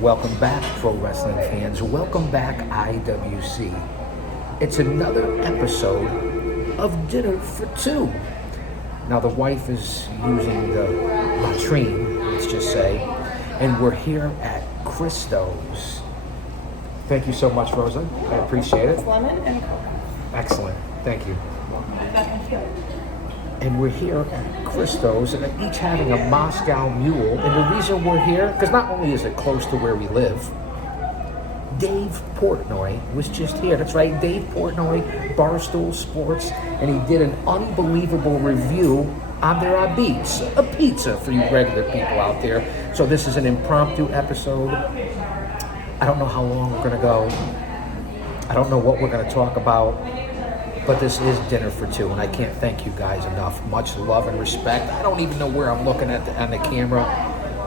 Welcome back, pro wrestling fans. Welcome back, IWC. It's another episode of Dinner for Two. Now, the wife is using the latrine, let's just say, and we're here at Christos. Thank you so much, Rosa. I appreciate it. It's lemon and Coke. Excellent. Thank you. I've got my feel. And we're here at Christos, and they're each having a Moscow Mule. And the reason we're here, because not only is it close to where we live, Dave Portnoy was just here. That's right, Dave Portnoy, Barstool Sports, and he did an unbelievable review on their beats, a pizza for you regular people out there. So this is an impromptu episode. I don't know how long we're gonna go. I don't know what we're gonna talk about. But this is Dinner for Two, and I can't thank you guys enough. Much love and respect. I don't even know where I'm looking at on the camera,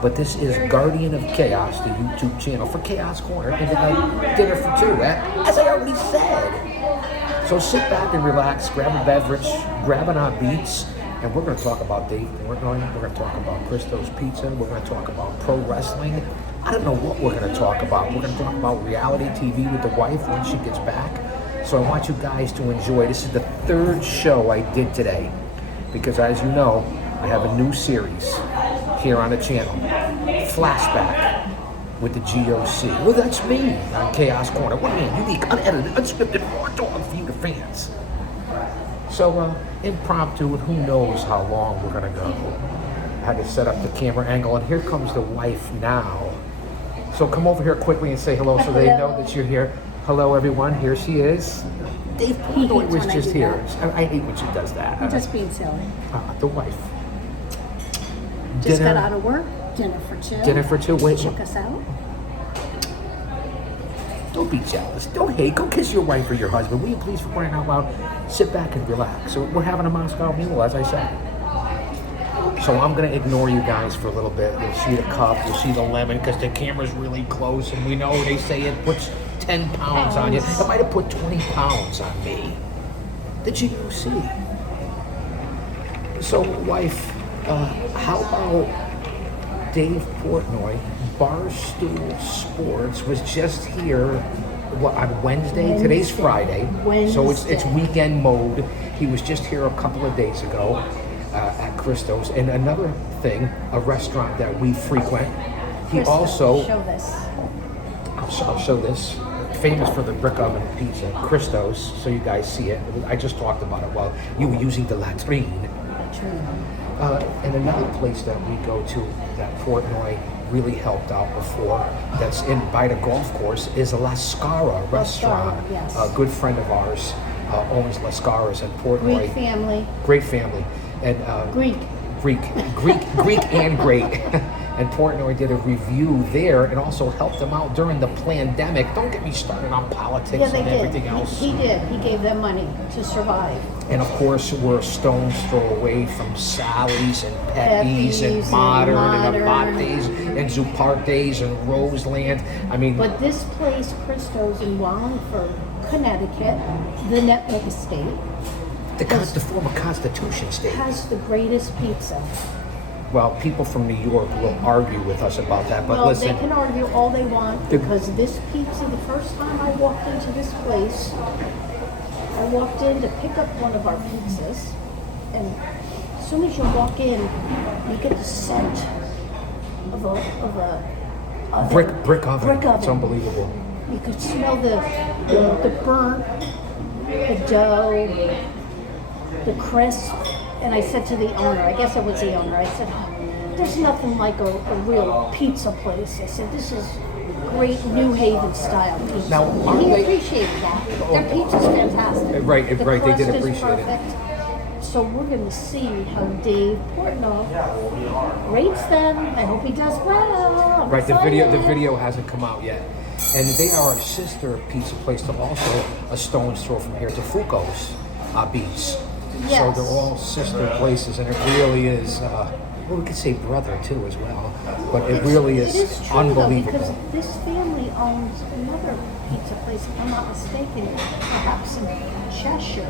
but this is Guardian of Chaos, the YouTube channel for Chaos Corner, and tonight, Dinner for Two, as I already said. So sit back and relax, grab a beverage, grab an beats, and we're going to talk about Dave Portnoy. We're going to talk about Christos Pizza. We're going to talk about pro wrestling. I don't know what we're going to talk about. We're going to talk about reality TV with the wife when she gets back. So I want you guys to enjoy. This is the third show I did today because, as you know, I have a new series here on the channel, Flashback with the GOC. Well, that's me on Chaos Corner. What do you mean? Unique, unedited, unscripted, raw dog for you, the fans. So, impromptu, and who knows how long we're going to go. I had to set up the camera angle, and here comes the wife now. So come over here quickly and say hello so they know that you're here. Hello, everyone. Here she is. Dave Portnoy was just here. I hate when she does that. I'm just being silly. The wife. Just got out of work. Dinner for two. Dinner for two. Wait. Check us out. Don't be jealous. Don't hate. Go kiss your wife or your husband. Will you please, for crying out loud, sit back and relax. So we're having a Moscow Mule, as I said. So I'm going to ignore you guys for a little bit. You'll see the cup, you'll see the lemon, because the camera's really close, and we know they say it puts 10 pounds on you. It might have put 20 pounds on me. The GOC. So, wife, how about Dave Portnoy, Barstool Sports, was just here, on Wednesday? Today's Friday. So it's weekend mode. He was just here a couple of days ago. At Christos. And another thing, a restaurant that we frequent, he Christos, also... Show this. I'll show this. Famous for the brick oven pizza, Christos, so you guys see it. I just talked about it while you were using the latrine. And another place that we go to that Portnoy really helped out before, that's by the golf course, is a La Scara restaurant. Yes. A good friend of ours owns La Scaras in Portnoy. Greek family. Great family. And Greek and great. And Portnoy did a review there and also helped them out during the pandemic. Don't get me started on politics and everything else. He did. He gave them money to survive. And of course, we're a stone's throw away from Sally's and Pepe's and Modern and Abate's and Zuparte's and Roseland. I mean, but this place, Christos in Wallingford, Connecticut, the Network Estate, the former Constitution state, has the greatest pizza. Well, people from New York will argue with us about that, but listen. They can argue all they want because this pizza, the first time I walked into this place, I walked in to pick up one of our pizzas, and as soon as you walk in, you get the scent of a brick oven. It's unbelievable. You could smell the burnt, the dough, the crisp. And I said to the owner, I guess it was the owner, I said, there's nothing like a real pizza place. I said, this is great New Haven style pizza. Now, and he appreciated that. Their pizza's fantastic. Right, the right, they did crust appreciate is perfect. So we're going to see how Dave Portnoy rates them. I hope he does well. Right, the video hasn't come out yet. And they are a sister pizza place to also a stone's throw from here to Foucault's Beats. Yes. So they're all sister places, and it really is, well, we could say brother too as well, but it really is true, unbelievable. Though, because this family owns another pizza place, if I'm not mistaken, perhaps in Cheshire.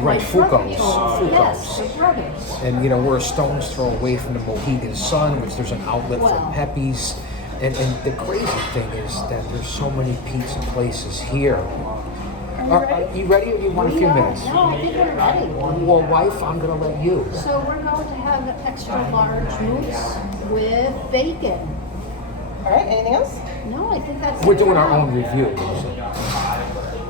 Right, Foucault's. Yes, the brothers. And, you know, we're a stone's throw away from the Mohegan Sun, which there's an outlet for Pepe's. And the crazy thing is that there's so many pizza places here. Are you ready or you want a few minutes? No, I think we're ready. Well, wife, I'm going to let you. So we're going to have an extra large mousse with bacon. All right, anything else? No, I think that's We're it doing for our now. own review.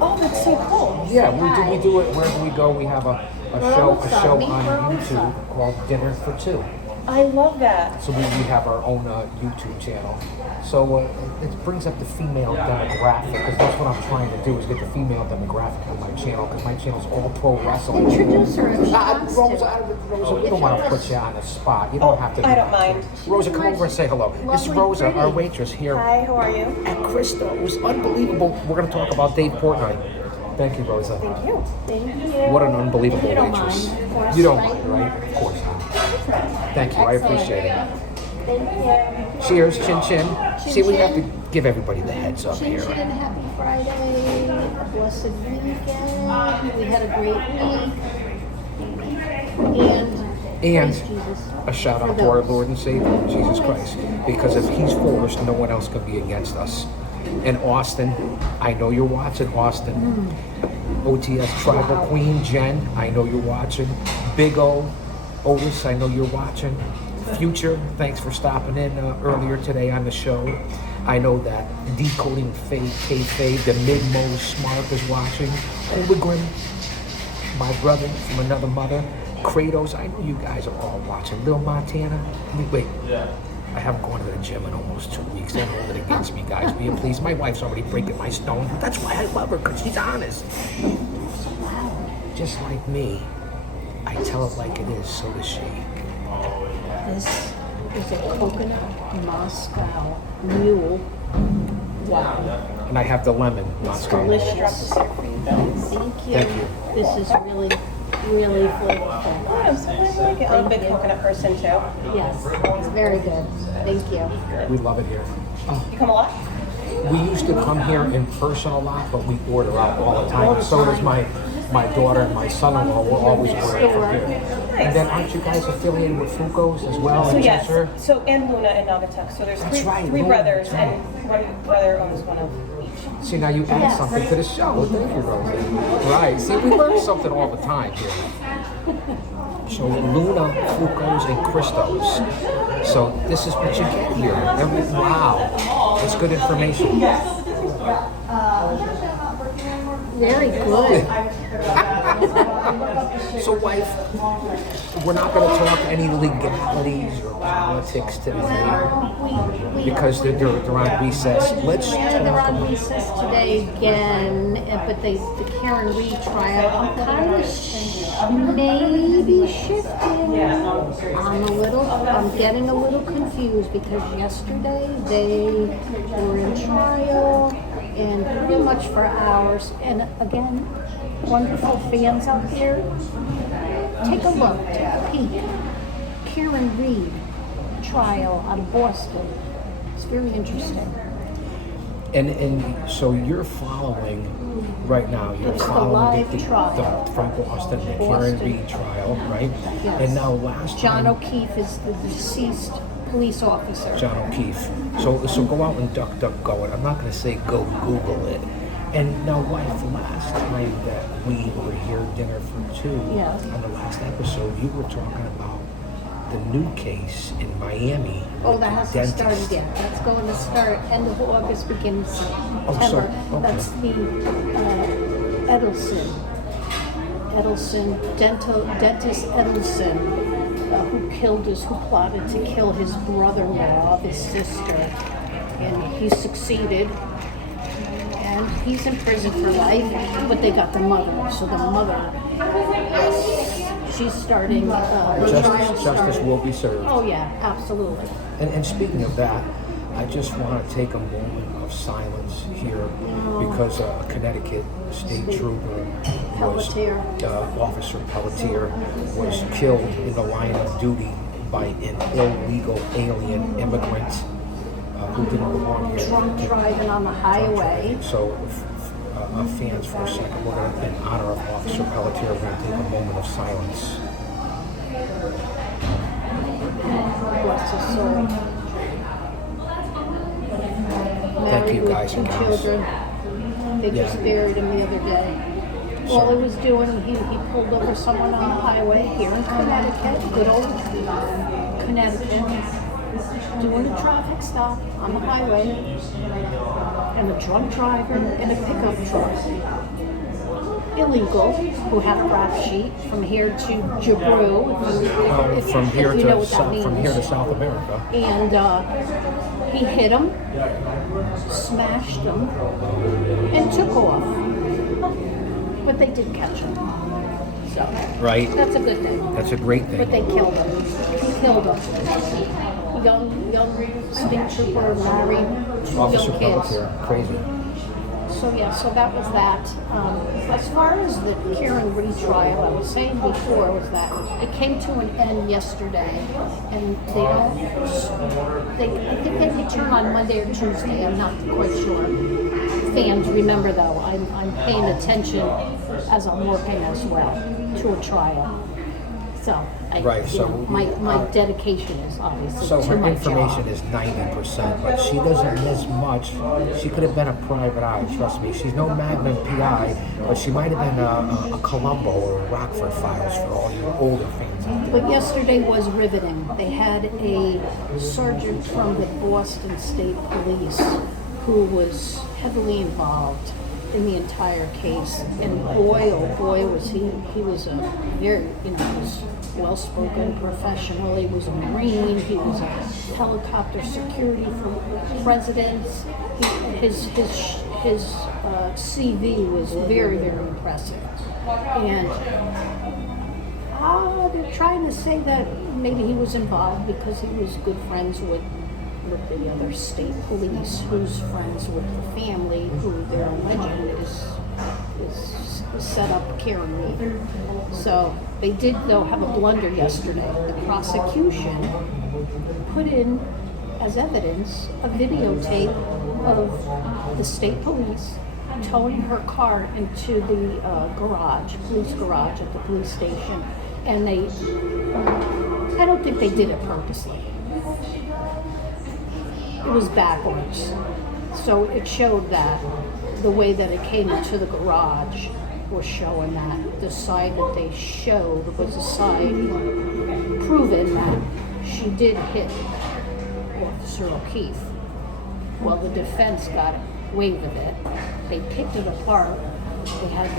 Oh, that's so cool. Yeah, we do it wherever we go. We have a show on YouTube called Dinner for Two. I love that. So we have our own YouTube channel. So it brings up the female demographic, because that's what I'm trying to do, is get the female demographic on my channel, because my channel's all pro wrestling. Introduce her if she wants to. Rosa, we don't want to put you on the spot. You don't have to. I don't mind. Rosa, come over and say hello. This is Lovely, Rosa, our pretty. waitress here Hi, how are you? at Christos. Unbelievable. We're going to talk about Dave Portnoy. Thank you, Rosa. Thank you. Thank you. What an unbelievable You don't waitress. mind, of course, You don't right? mind, right? Of course not. Thank you. I appreciate it. Thank Cheers, chin chin. Chin See, we have to chin. give everybody the heads up you. Chin here. chin, happy Friday, a blessed weekend. We had a great week. And And praise Jesus. a shout For out to our those. Lord and Savior, Jesus Christ. Because if He's for us, no one else can be against us. And Austin, I know you're watching, Austin. OTS Tribal Queen, Jen, I know you're watching. Big O, Otis, I know you're watching. Future, thanks for stopping in earlier today on the show. I know that Decoding Faith, K-Fade, the mid-most smart is watching. Holmgren, my brother from another mother. Kratos, I know you guys are all watching. Lil Montana, wait. I haven't gone to the gym in almost 2 weeks. Don't hold it against me, guys. Will you please? My wife's already breaking my stone. That's why I love her, because she's honest. Just like me. I tell it like it is, so does she. This is a coconut Moscow mule. Wow. And I have the lemon. It's Moscow. delicious. Thank you. Thank you. This is really, really flavorful. I'm so glad you like it. I'm a big coconut person too. Yes, it's very good. Thank you. We love it here. You come a lot? We used to come here in person a lot, but we order out all the time. And so does my daughter and my son-in-law. We're always ordering from here. And then aren't you guys affiliated with Fuco's as well? So in yes, Cheshire? so and Luna and Naugatuck. So there's That's right, three Luna, brothers, that's right. and one brother owns one of each. See, now you add Yes. something to the show. Thank you, Rosie. Right. See, we learn something all the time here. So Luna, Fuco's, and Christos. So this is what you get here. Wow. It's good information. Very good. So, wife, we're not going to talk any legalities or politics today We because they're on recess. Let's Yeah, they're talk on about. recess today again, but the Karen Reed trial, I'm kind of maybe shifting. I'm getting a little confused because yesterday they were in trial and pretty much for hours. And again, wonderful fans out there, take a look, take a peek. Karen Reed trial out of Boston. It's very interesting. And so you're following right now. You're It's the following live trial. from Boston, the Karen Boston. Reed trial, right? Yes. And now last John time, O'Keefe is the deceased police officer. John O'Keefe. So go out and duck go it. I'm not going to say go Google it. And now, wife, the last time that we were here, dinner for two, Yes. on the last episode, you were talking about the new case in Miami. Oh, with that the hasn't dentist. started yet. That's going to start end of August, beginning of September. okay. That's the dentist Edelson, who plotted to kill his brother-in-law, his sister, and he succeeded. And he's in prison for life, but they got the mother. So the mother, she's starting. The trial Justice started. will be served. Oh yeah, absolutely. And speaking of that, I just want to take a moment of silence here because a Connecticut state trooper was, Pelletier. Officer Pelletier, was killed in the line of duty by an illegal alien immigrant who didn't belong here. Drunk driving on the highway. So, fans, for a second, we're going to, in honor of Officer Pelletier, we're going to take a moment of silence. Bless his soul. married you with guys 2 and gals. children. They just Yeah. buried him the other day. All he was doing, he pulled over someone on the highway here in Connecticut, good old Connecticut, doing a traffic stop on the highway, and a drunk driver in a pickup truck, illegal, who had a rap sheet from here to Jabru, From here you know to what that from here to means. South America. And he hit him, smashed him, and took off. But they did catch him. So Right. that's a good thing. That's a great But thing. they killed him. Killed him. Young state trooper married 2 Officer young kids. Pelletier, crazy. So yeah, so that was that. As far as the Karen retrial, I was saying before was that it came to an end yesterday, and they don't. I think they return on Monday or Tuesday. I'm not quite sure. Fans, remember though, I'm paying attention as I'm working as well to a trial. So Right, you so, know, my dedication is obviously So to her my information job. is 90%, but she doesn't miss much. She could have been a private eye, trust me. She's no Magnum PI, but she might have been a Columbo or a Rockford Files for all you older fans out there. But yesterday was riveting. They had a sergeant from the Boston State Police who was heavily involved in the entire case. And boy, oh boy, was he was a very, he was well-spoken professional. He was a Marine. He was a helicopter security for presidents. His CV was very, very impressive. And they're trying to say that maybe he was involved because he was good friends with the other state police, who's friends with the family, who they're alleging is set up Karen Reed. So they did, though, have a blunder yesterday. The prosecution put in as evidence a videotape of the state police towing her car into the police garage at the police station. And I don't think they did it purposely. It was backwards. So it showed that the way that it came into the garage was showing that the side that they showed was a side proven that she did hit Officer O'Keefe. Well, the defense got away with it. They picked it apart. They had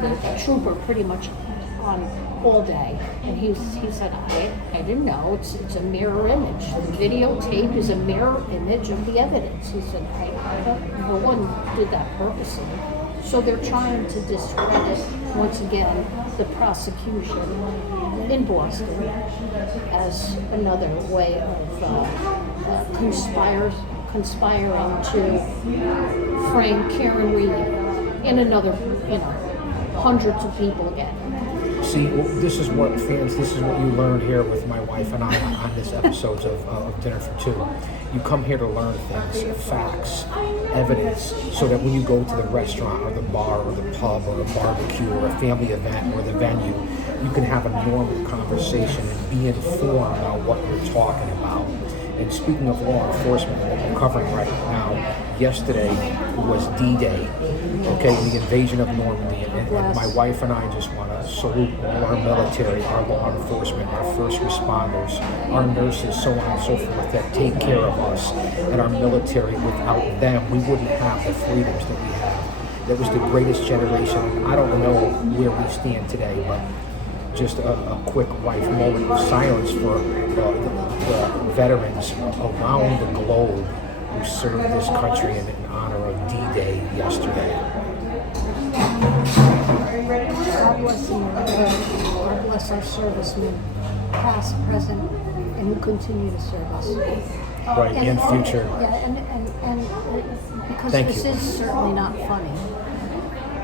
the trooper pretty much on all day, and he said, I didn't know, it's a mirror image. The videotape is a mirror image of the evidence. He said, no one did that purposely. So they're trying to discredit, once again, the prosecution in Boston as another way of conspiring to frame Karen Reed and another, hundreds of people again. See, this is what you learned here with my wife and I on this episode of Dinner for Two. You come here to learn things, facts, evidence, so that when you go to the restaurant or the bar or the pub or a barbecue or a family event or the venue, you can have a normal conversation and be informed about what you're talking about. And speaking of law enforcement, what we're covering right now, yesterday was D-Day, okay, the invasion of Normandy. And my wife and I just want to salute all our military, our law enforcement, our first responders, our nurses, so on and so forth, that take care of us, and our military. Without them, we wouldn't have the freedoms that we have. That was the greatest generation. I don't know where we stand today, but just a quick wife moment of silence for the veterans around the globe who served this country in honor of D-Day yesterday. God bless America. God bless our servicemen, past, present, and who continue to serve us. Right, and future. Yeah, and because Thank this you. is certainly not funny.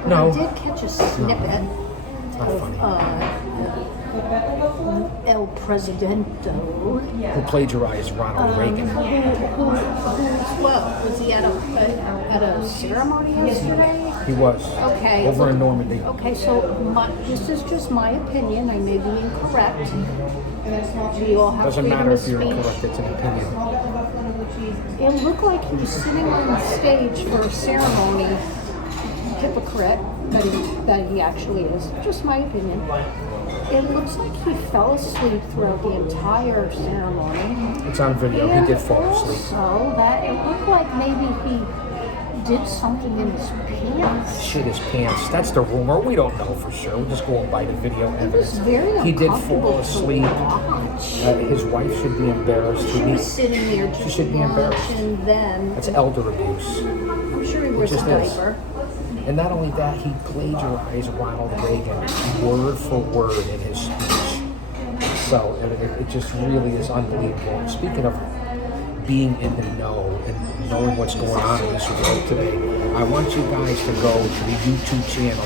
No. I did catch a snippet Not of funny. El Presidento. Who plagiarized Ronald Reagan. Well, was he at a ceremony yesterday? He was. Okay. Over in Normandy. Okay, so this is just my opinion. I may be incorrect. We all have Doesn't freedom matter of if you're speech. incorrect, it's an opinion. It looked like he was sitting on the stage for a ceremony. Hypocrite that he actually is. Just my opinion. It looks like he fell asleep throughout the entire ceremony. It's on video. And He did fall asleep. also, that it looked like maybe he did something in his pants. Shit his pants. That's the rumor. We don't know for sure. We're just going by the video It was evidence. very He did uncomfortable fall asleep. to watch. His wife should be embarrassed. She was sitting there She just should be embarrassed. watching them. That's elder abuse. I'm sure he wears a just is. diaper. And not only that, he plagiarized Ronald Reagan word for word in his speech. So it just really is unbelievable. And speaking of being in the know and knowing what's going on in this world today, I want you guys to go to the YouTube channel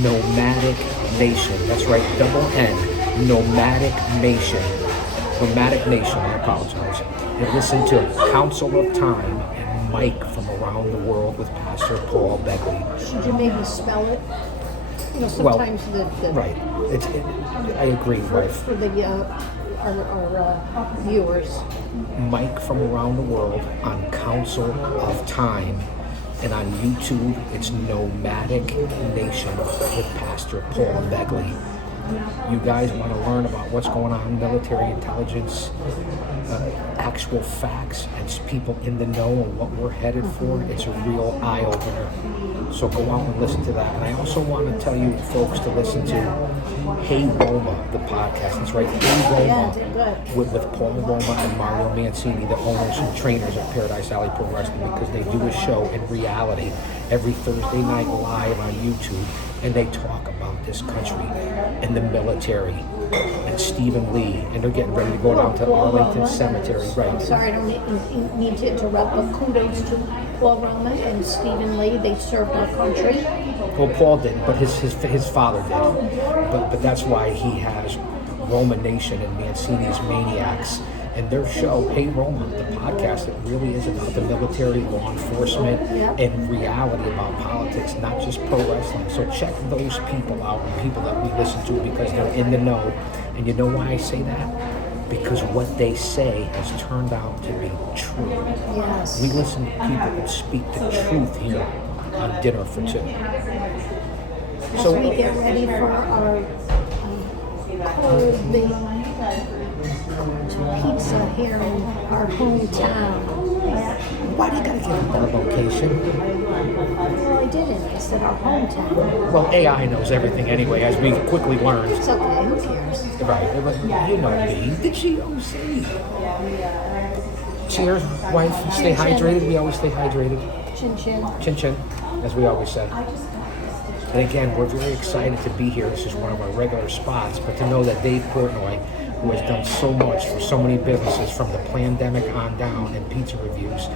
Nomadic Nation. That's right, double N, Nomadic Nation. Nomadic Nation, I apologize. And listen to Council of Time and Mike from Around the World with Pastor Paul Begley. Should you maybe spell it? You know, sometimes the Right. I agree, wife. for the our viewers. Mike from Around the World on Council of Time. And on YouTube, it's Nomadic Nation with Pastor Paul Begley. You guys want to learn about what's going on in military intelligence, actual facts, and people in the know and what we're headed for. It's a real eye-opener. So go out and listen to that. And I also want to tell you folks to listen to Hey Roma, the podcast. That's right, Hey Roma, with Paul Roma and Mario Mancini, the owners and trainers of Paradise Alley Pro Wrestling, because they do a show in reality every Thursday night live on YouTube, and they talk about this country and the military and Stephen Lee, and they're getting ready to go down to Arlington Cemetery. I'm Right. sorry, I don't need to interrupt, but kudos to Paul Roman and Stephen Lee. They served our country. Well, Paul didn't, but his father did. But that's why he has Roma Nation and Mancini's Maniacs. And their show, Hey Roma, the podcast, it really is about the military, law enforcement, and reality about politics, not just pro wrestling. So check those people out, and people that we listen to, because they're in the know. And you know why I say that? Because what they say has turned out to be true. Yes. We listen to people who speak the truth here on Dinner for Two. As we get ready for our cold big pizza here in our hometown. Why do you gotta give them our location? Well, I didn't. I said our hometown. Well, AI knows everything anyway, as we quickly learned. It's okay. Who cares? Right, but you know me. The GOC. Cheers, wife. Stay hydrated. We always stay hydrated. Chin chin. Chin chin, as we always said. And again, we're very excited to be here. This is one of our regular spots, but to know that Dave Portnoy, who has done so much for so many businesses from the pandemic on down and pizza reviews,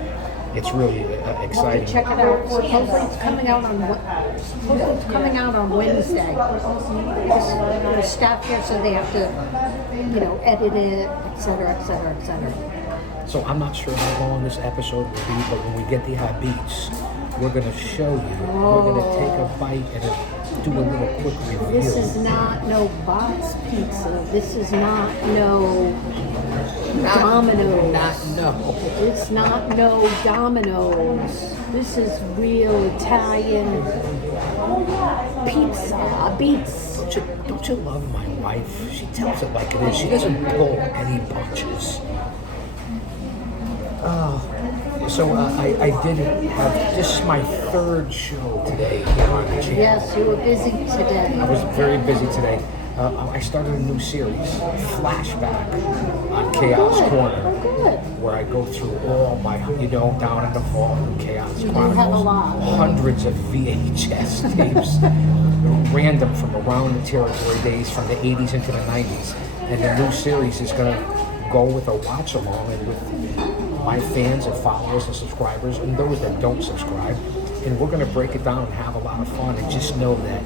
it's really exciting. Check it out. Supposedly it's coming out on Wednesday. The staff here said they have to, edit it, et cetera, et cetera, et cetera. So I'm not sure how long this episode will be, but when we get the hot beats, we're going to show you. We're going to take a bite and do a little quick review. This is not no box pizza. This is not no Domino's. It's not no Domino's. This is real Italian pizza. Beats. Don't you love my wife? She tells it like it is. She doesn't pull any punches. So I did have, this is my third show today here on the channel. Yes, you were busy today. I was very busy today. I started a new series, Flashback, on Chaos Corner, where I go through all my, down in the vault of Chaos You do have a Chronicles, lot. hundreds of VHS tapes, random from around the territory days from the 80s into the 90s. And the new series is going to go with a watch along and with my fans and followers and subscribers and those that don't subscribe. And we're going to break it down and have a lot of fun, and just know that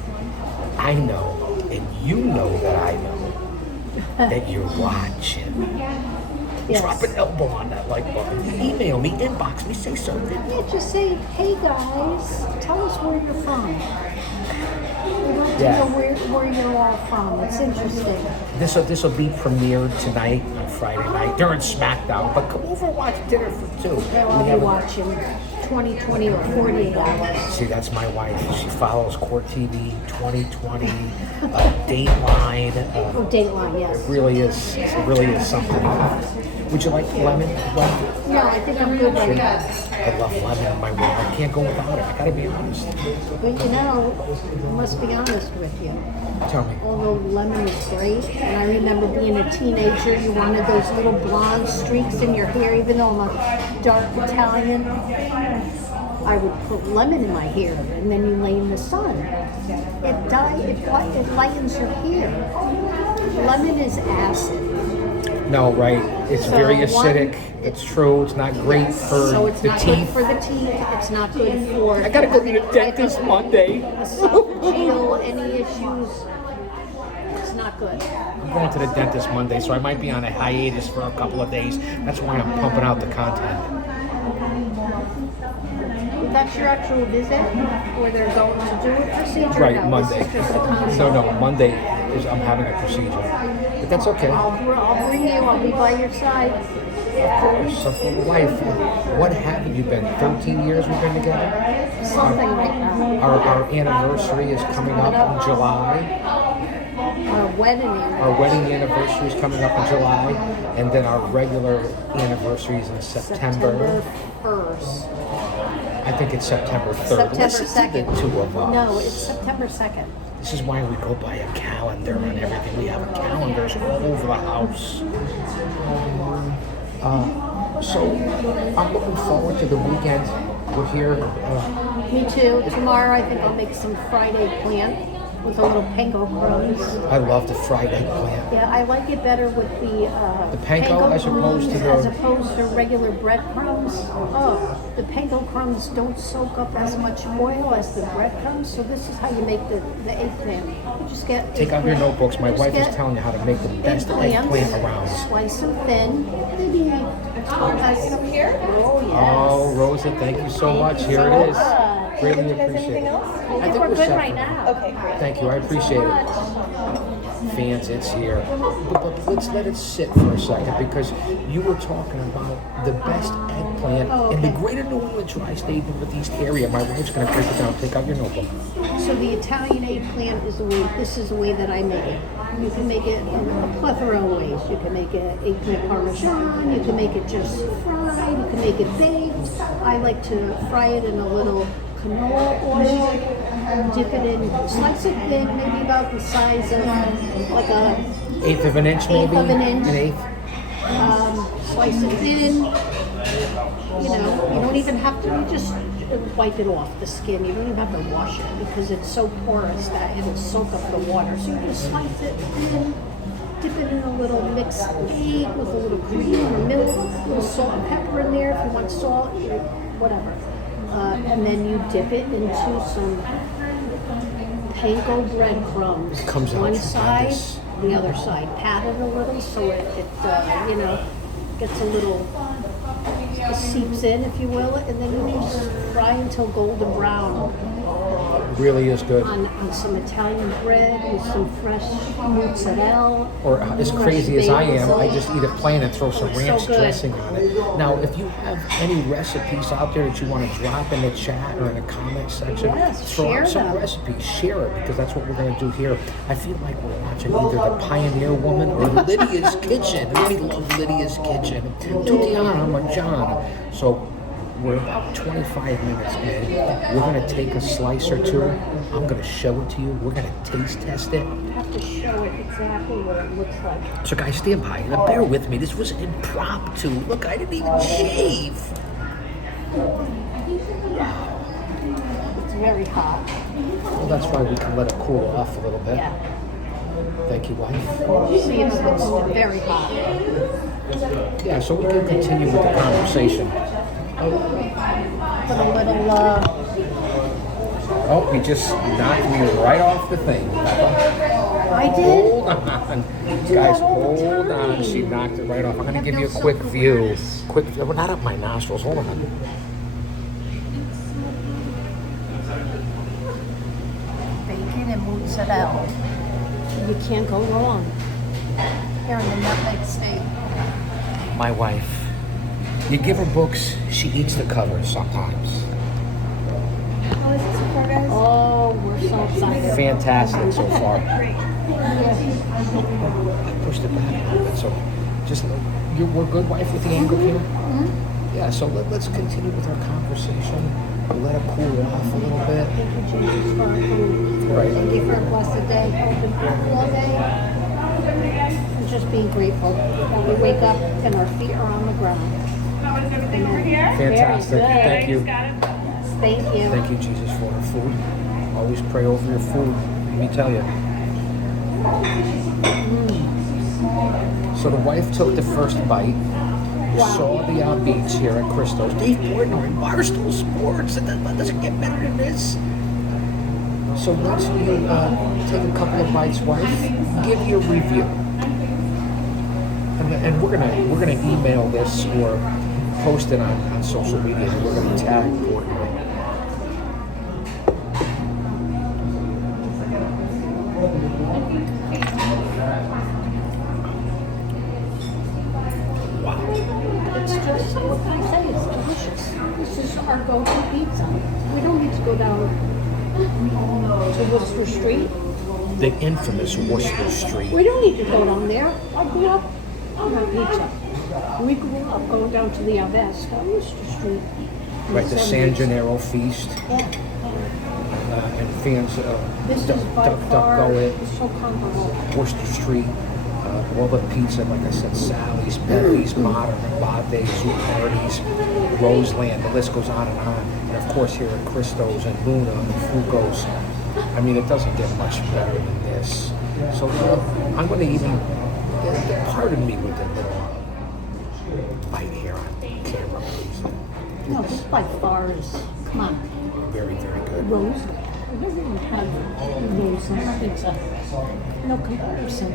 I know, and you know that I know, that you're watching. Yes. Drop an elbow on that like button. Email me, inbox me, say something. Yeah, just say, hey guys, tell us where you're from. We want to know where you're all from. It's interesting. This will be premiered tonight on Friday night during SmackDown. But come over and watch dinner for two. I'll be watching 2020 or 48 hours. See, that's my wife. She follows Court TV, 2020, Dateline. Oh, Dateline, yes. It really is something. Would you like lemon? No, I think I'm good right now. I love lemon in my world. I can't go without it. I gotta be honest. But you know, I must be honest with you. Tell me. Although lemon is great, and I remember being a teenager, you wanted those little blonde streaks in your hair, even though I'm a dark Italian. I would put lemon in my hair, and then you lay in the sun. It lightens your hair. Lemon is acid. No, right. It's So very one- acidic. It's true. It's not great for So it's the not good teeth. for the teeth. It's not good for. I gotta go to the dentist Monday. Esophageal, any issues. It's not good. I'm going to the dentist Monday, so I might be on a hiatus for a couple of days. That's why I'm pumping out the content. That's your actual visit, or they're going to do a procedure? Right, No, Monday. This is just a consult. No, Monday is I'm having a procedure. But that's okay. I'll bring you. I'll be by your side. So for life, what have you been? 13 years we've been together? Something like that. Our anniversary is coming up in July. Our wedding anniversary. Our wedding anniversary is coming up in July. And then our regular anniversary is in September. 1st. I think it's September 3rd. September Listen 2nd. to the two of us. No, it's September 2nd. This is why we go by a calendar and everything. We have calendars all over the house. So I'm looking forward to the weekend. We're here. Me too. Tomorrow I think I'll make some fried eggplant with a little panko crumbs. I love the fried eggplant. Yeah, I like it better with the panko as opposed to the- as opposed to regular breadcrumbs. Oh, the panko crumbs don't soak up as much oil as the breadcrumbs, so this is how you make the eggplant. You just get Take out your notebooks. My just wife is get telling you how to make the best eggplants, eggplant around. Slice them thin. Maybe Over here? oh yes. Oh, Rosa, thank you so much. Here it is. Did Greatly you guys appreciate anything it. else? I think we're good set right for now. Okay, great. Thank you. I appreciate it. Fans, it's here. But let's let it sit for a second because you were talking about the best eggplant in the greater New England tri-state Northeast area. My wife's going to break it down. Take out your notebook. So the Italian eggplant is the way. This is the way that I make it. You can make it a plethora of ways. You can make it eggplant parmesan. You can make it just fried. You can make it baked. I like to fry it in a little canola oil. Dip it in. Slice it thin, maybe about the size of like a Eighth of an inch, maybe. Eighth of an inch. An eighth. Slice it thin. You know, you don't even have to. You just wipe it off the skin. You don't even have to wash it because it's so porous that it'll soak up the water. So you just slice it thin, dip it in a little mixed egg with a little cream or milk, a little salt and pepper in there if you want salt, whatever. And then you dip it into some panko breadcrumbs. Comes out one side, tremendous. the other side. Pat it a little so it you know, gets a little, it seeps in, if you will, and then you just fry until golden brown Really is good. on some Italian bread with some fresh mozzarella. Or as fresh crazy as I am, basil. I just eat it plain and throw some It's so ranch good. dressing on it. Now, if you have any recipes out there that you want to drop in the chat or in the comment section, Yes, throw share out some them. recipes, share it, because that's what we're going to do here. I feel like we're watching either The Pioneer Woman or Lydia's Kitchen. We love Lydia's Kitchen. Tutiana Mangiana. So we're about 25 minutes in. We're going to take a slice or two. I'm going to show it to you. We're going to taste test it. You have to show it exactly what it looks like. So guys, stand by. Now, bear with me. This was impromptu. Look, I didn't even shave. It's very hot. Well, that's why we can let it cool off a little bit. Yeah. Thank you, wife. See, it's very hot. Yeah, so we can continue with the conversation. Put a little, Oh, you just knocked me right off the thing. I did. Hold on. do Guys, that all the hold on. time. She knocked it right off. I'm going to have give no you a quick view. self-awareness. Quick, well, not up my nostrils. Hold on. Bacon and mozzarella. You can't go wrong. Here in the Nutmeg State. My wife. You give her books, she eats the covers sometimes. How is it so far, guys? Oh, we're so excited. Fantastic so far. Great. I pushed it back a little bit, so just we're good, wife, with the angle here. Yeah. So let's continue with our conversation. Let it cool off a little bit. Thank you, Jesus, for our food. Right. Thank you for a blessed day, open all day. And just being grateful that we wake up and our feet are on the ground. How is everything over here? Fantastic. Very good. Thank you. Got it. Thank you. Thank you, Jesus, for our food. Always pray over your food. Let me tell you. So the wife took the first bite. You saw the beats here at Christos. Dave Portnoy, Barstool Sports. It doesn't get better than this. So once you take a couple of bites, wife, give your review. And we're gonna email this or post it on social media. And we're gonna tag Portnoy. It's just, what can I say, it's delicious. This is our go-to pizza. We don't need to go down to Worcester Street. The infamous Worcester Street. We don't need to go down there. I grew up on our pizza. We grew up going down to the Avest on Worcester Street. in Right, the San 70s. Gennaro Feast. Yeah. And fans This duck is by far, go it. it's so comparable. Worcester Street, all the pizza, like I said, Sally's, Betty's, Modern, Abate, Zuccardi's, Roseland, the list goes on. And of course here at Christos and Luna and Fugo's. I mean, it doesn't get much better than this. So I'm going to even, pardon me with a little bite here on camera, please. No, this by far is, come on, Very, very good. Rose. We don't even have Rose on pizza. No comparison.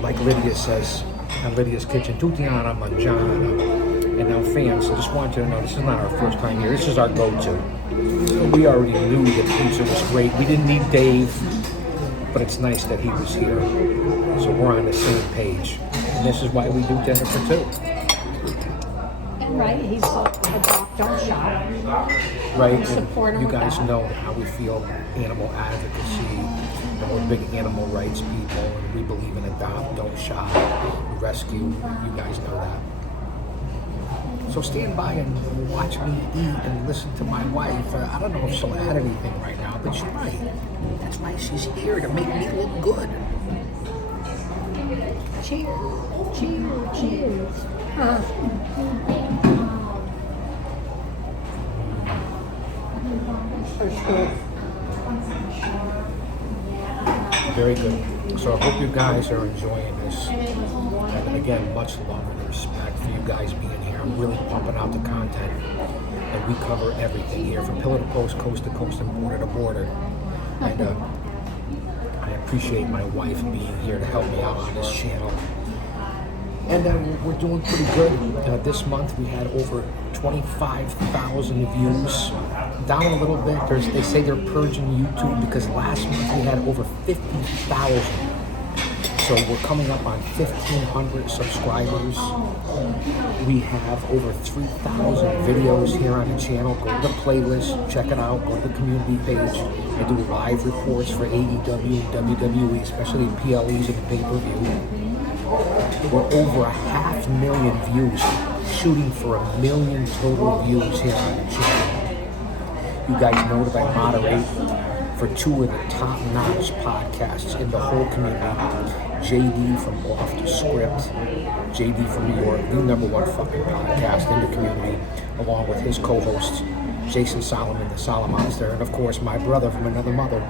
Like Lydia says, at Lydia's Kitchen, Tutiana Mangiana. And now fans, I just want you to know, this is not our first time here. This is our go-to. We already knew the pizza was great. We didn't need Dave, but it's nice that he was here. So we're on the same page. And this is why we do dinner for two. And right, he's a doctor shop. Right? We support him And you with guys that. know how we feel animal advocacy. And we're big animal rights people. And we believe in adopt, don't shop, rescue. You guys know that. So stand by and watch me eat and listen to my wife. I don't know if she'll add anything right now, but she might. That's why she's here, to make me look good. Cheers, cheers, cheers. First good. Very good. So I hope you guys are enjoying this. And again, much love and respect for you guys being here. I'm really pumping out the content. And we cover everything here from pillar to post, coast to coast, and border to border. And I appreciate my wife being here to help me out on this channel. And we're doing pretty good. This month we had over 25,000 views. Down a little bit. They say they're purging YouTube because last month we had over 50,000. So we're coming up on 1,500 subscribers. We have over 3,000 videos here on the channel. Go to the playlist, check it out. Go to the community page. I do live reports for AEW and WWE, especially PLEs and pay-per-view. We're over 500,000 views, shooting for 1 million total views here on the channel. You guys know that I moderate for 2 of the top-notch podcasts in the whole community. JD from Off the Script, JD from New York, the #1 fucking podcast in the community, along with his co-host, Jason Solomon, the Solomonster, and of course my brother from another mother.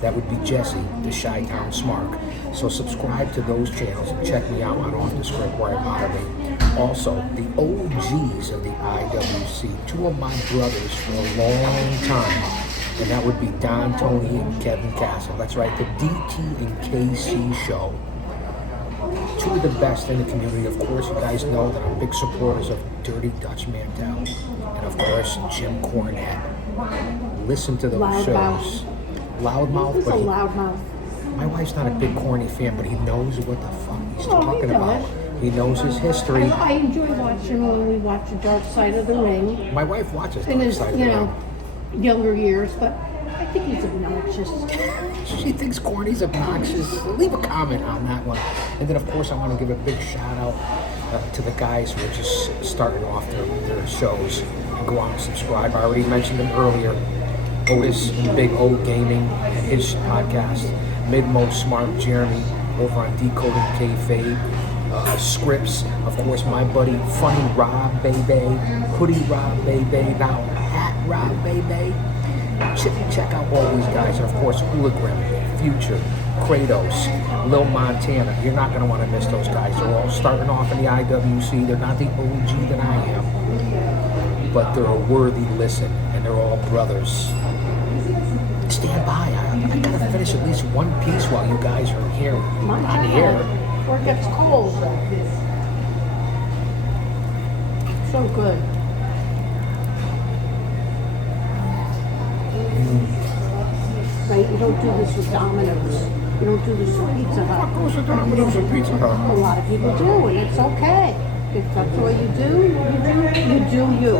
That would be Jesse, the Chi-Town Smark. So subscribe to those channels and check me out on Off the Script where I moderate. Also, the OGs of the IWC, 2 of my brothers for a long time, and that would be Don, Tony, and Kevin Castle. That's right, the DT and KC show. two of the best in the community. Of course, you guys know that I'm big supporters of Dirty Dutch Mantel, and of course, Jim Cornette. Listen to those Loudmouth. shows. Loudmouth, He's a but loudmouth. my wife's not a big corny fan, but he knows what the fuck he's Oh, he talking about. does. He knows his history. I enjoy watching when we watch The Dark Side of the Ring My wife watches in Dark his, Side of you the know, Ring. younger years, but I think he's obnoxious. She thinks corny's obnoxious. Leave a comment on that one. And then, of course, I want to give a big shout out to the guys who are just starting off their shows. And go out and subscribe. I already mentioned them earlier. Otis and Big O Gaming, his podcast. Mid-Most Smart Jeremy over on Decoding Kayfabe. Scripts, of course, my buddy Funny Rob Baby, Hoodie Rob Baby, now Hat Rob Baby. Check out all these guys, and of course, Hooligram, Future, Kratos, Lil Montana. You're not going to want to miss those guys. They're all starting off in the IWC. They're not the OG that I am, but they're a worthy listen, and they're all brothers. Stand by. I got to finish at least one piece while you guys are here on the air. Or it gets cold. So good. Right, you don't do this with Domino's. You don't do this with Pizza Hut. Of course, Domino's and Pizza Hut. A lot of people do, and it's okay. If that's what you do, you do you.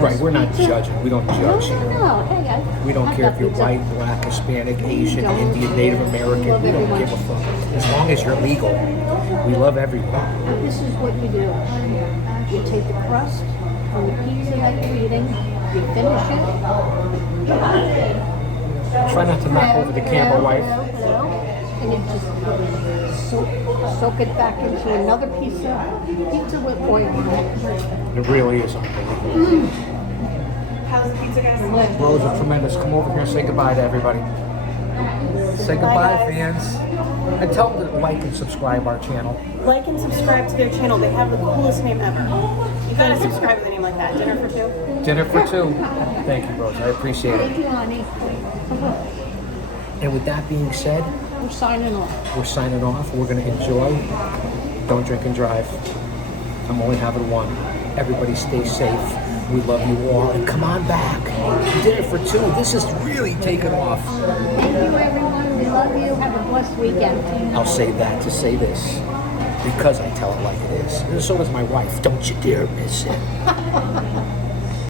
Right, we're not judging. We don't judge No, here. no, hey, We don't I've care got if you're pizza. white, black, Hispanic, Asian, Don't. Indian, Native American. Love We don't everyone. give a fuck. As long as you're legal, we love everyone. This is what you do. You take the crust from the pizza that you're eating, you finish it. Try not to knock over the camera, wife. And you just soak it back into another pizza with oil on it. It really is unbelievable. How's the pizza guys? Rose are tremendous. Come over here and say goodbye to everybody. Say goodbye, guys. fans. And tell them to like and subscribe our channel. Like and subscribe to their channel. They have the coolest name ever. You gotta subscribe with a name like that. Dinner for two. Dinner for two. Thank you, Rose. I appreciate it. Thank you, honey. And with that being said, We're signing off. we're signing off. We're going to enjoy. Don't drink and drive. I'm only having one. Everybody stay safe. We love you all. And come on back. Dinner for two. This is really taking off. Thank you, everyone. We love you. Have a blessed weekend. I'll say that to say this. Because I tell it like it is. And so does my wife. Don't you dare miss it.